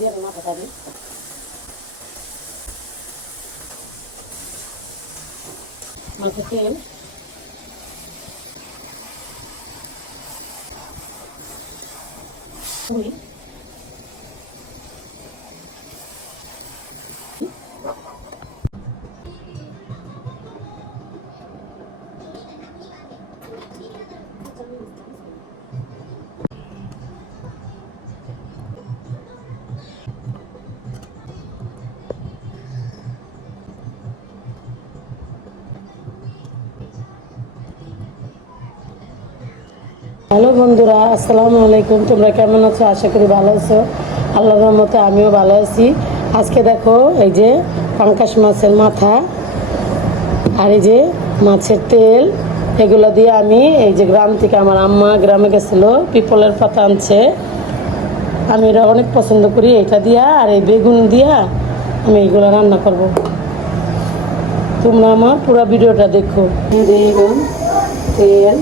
দিয়ে মাথাটা দিই। মাছের তেল, হ্যালো বন্ধুরা, আসসালামু আলাইকুম। তোমরা কেমন আছো? আশা করি ভালো আছো। আল্লাহর রহমতে আমিও ভালো আছি। আজকে দেখো, এই যে পাঙ্কাশ মাছের মাথা আর এই যে মাছের তেল, এগুলো দিয়ে আমি এই যে গ্রাম থেকে আমার আম্মা গ্রামে গেছিলো, পিপলের পাতা আনছে। আমি এটা অনেক পছন্দ করি। এটা দিয়া আর এই বেগুন দিয়া আমি এইগুলো রান্না করব। তোমরা আমার পুরো ভিডিওটা দেখো। বেগুন, তেল,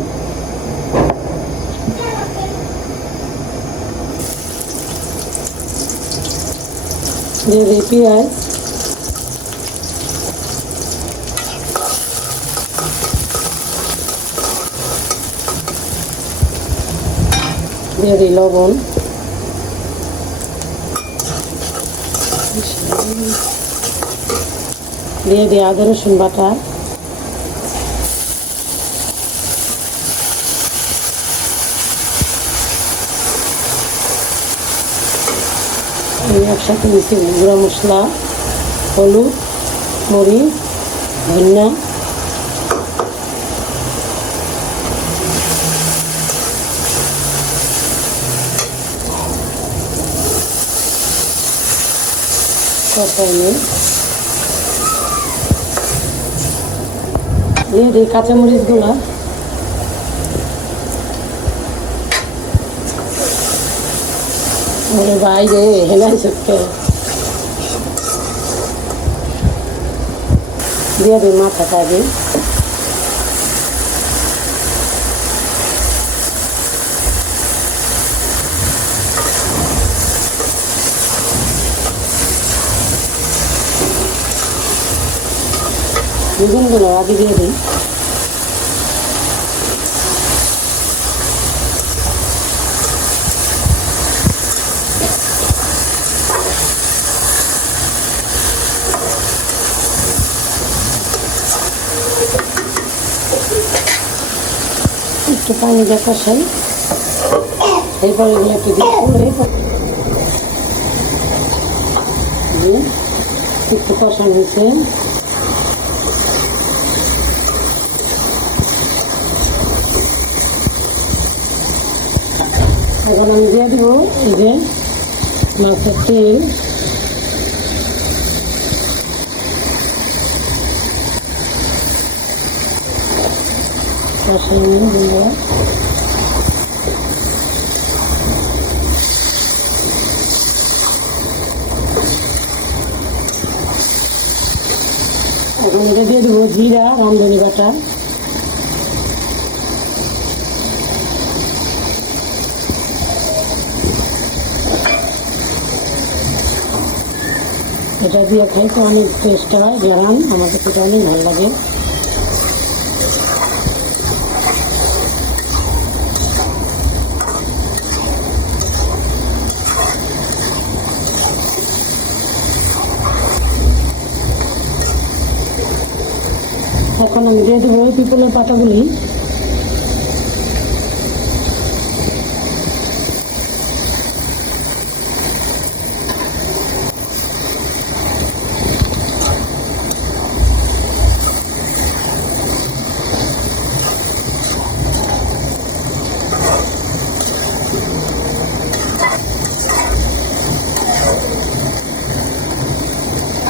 দিয়ে দিই পেঁয়াজ, দিয়ে দিই লবণ, দিয়ে দিই আদা রসুন বাটা, একসাথে দিচ্ছি গুঁড়া মশলা, হলুদ, মরিচ, ধনিয়া, কষাই দিয়ে দিই কাঁচামরিচগুলা, ওরে বাইরে হেলাই সত্যি দিয়ে দিই মাথাটা দিই, বেগুনগুলো আগে দিয়ে দিই, একটু পানি দিয়ে কষাই, এরপরে এগুলো একটু দিয়ে একটু কষানো হয়েছে। এখন আমি দিয়ে দেবো এই যে মাছের তেল, কষানো দিব, এখন এটা দিয়ে দেবো জিরা, রাঁধুনি বাটা, এটা দিয়ে খাই তো অনেক টেস্ট হয়, গরম আমার কাছে এটা অনেক ভালো লাগে। এখন আমি দিয়ে দেবো পিপলের পাতাগুলি,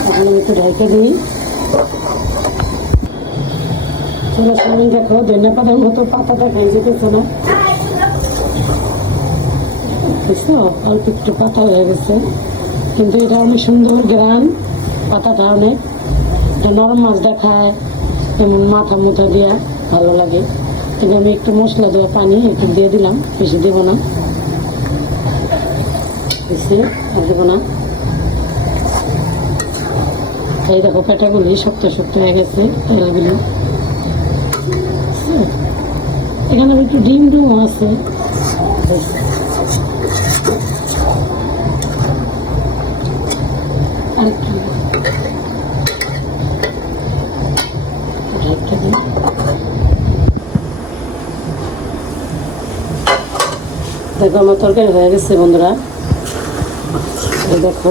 এখন আমি একটু ঢেকে দিই। চলো সামনে দেখো, ধনিয়া পাতার মতো পাতাটা খাই যেতেছে না, বুঝছো? অল্প একটু পাতা হয়ে গেছে, কিন্তু এটা অনেক সুন্দর গ্রান, পাতাটা অনেক নরম মাছ দেখায়, যেমন মাথা মুথা দিয়া ভালো লাগে। তবে আমি একটু মশলা দেওয়া পানি একটু দিয়ে দিলাম, বেশি দেবো না। হয়েছে, আর দেবো না। এই দেখো পেটাগুলি শক্ত শক্ত হয়ে গেছে, তেলগুলি। এখানে একটু ডিম ডুম আছে। আর কি দেখো আমার তরকারি হয়ে গেছে বন্ধুরা। এই দেখো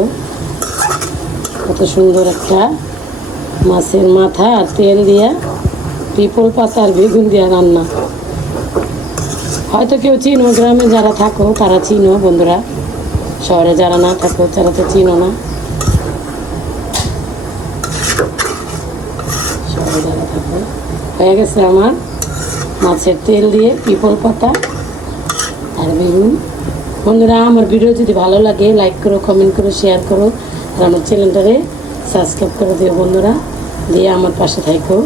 কত সুন্দর একটা মাছের মাথা আর তেল দিয়া পিপল পাতা আর বেগুন দিয়া রান্না। হয়তো কেউ চিনো, গ্রামে যারা থাকো তারা চিনো বন্ধুরা, শহরে যারা না থাকো তারা তো চিনো না। শহরে যারা থাকো, হয়ে গেছে আমার মাছের তেল দিয়ে পিপল পাতা আর বেগুন। বন্ধুরা আমার ভিডিও যদি ভালো লাগে লাইক করো, কমেন্ট করো, শেয়ার করো, আর আমার চ্যানেলটারে সাবস্ক্রাইব করে দিও বন্ধুরা, দিয়ে আমার পাশে থাকো।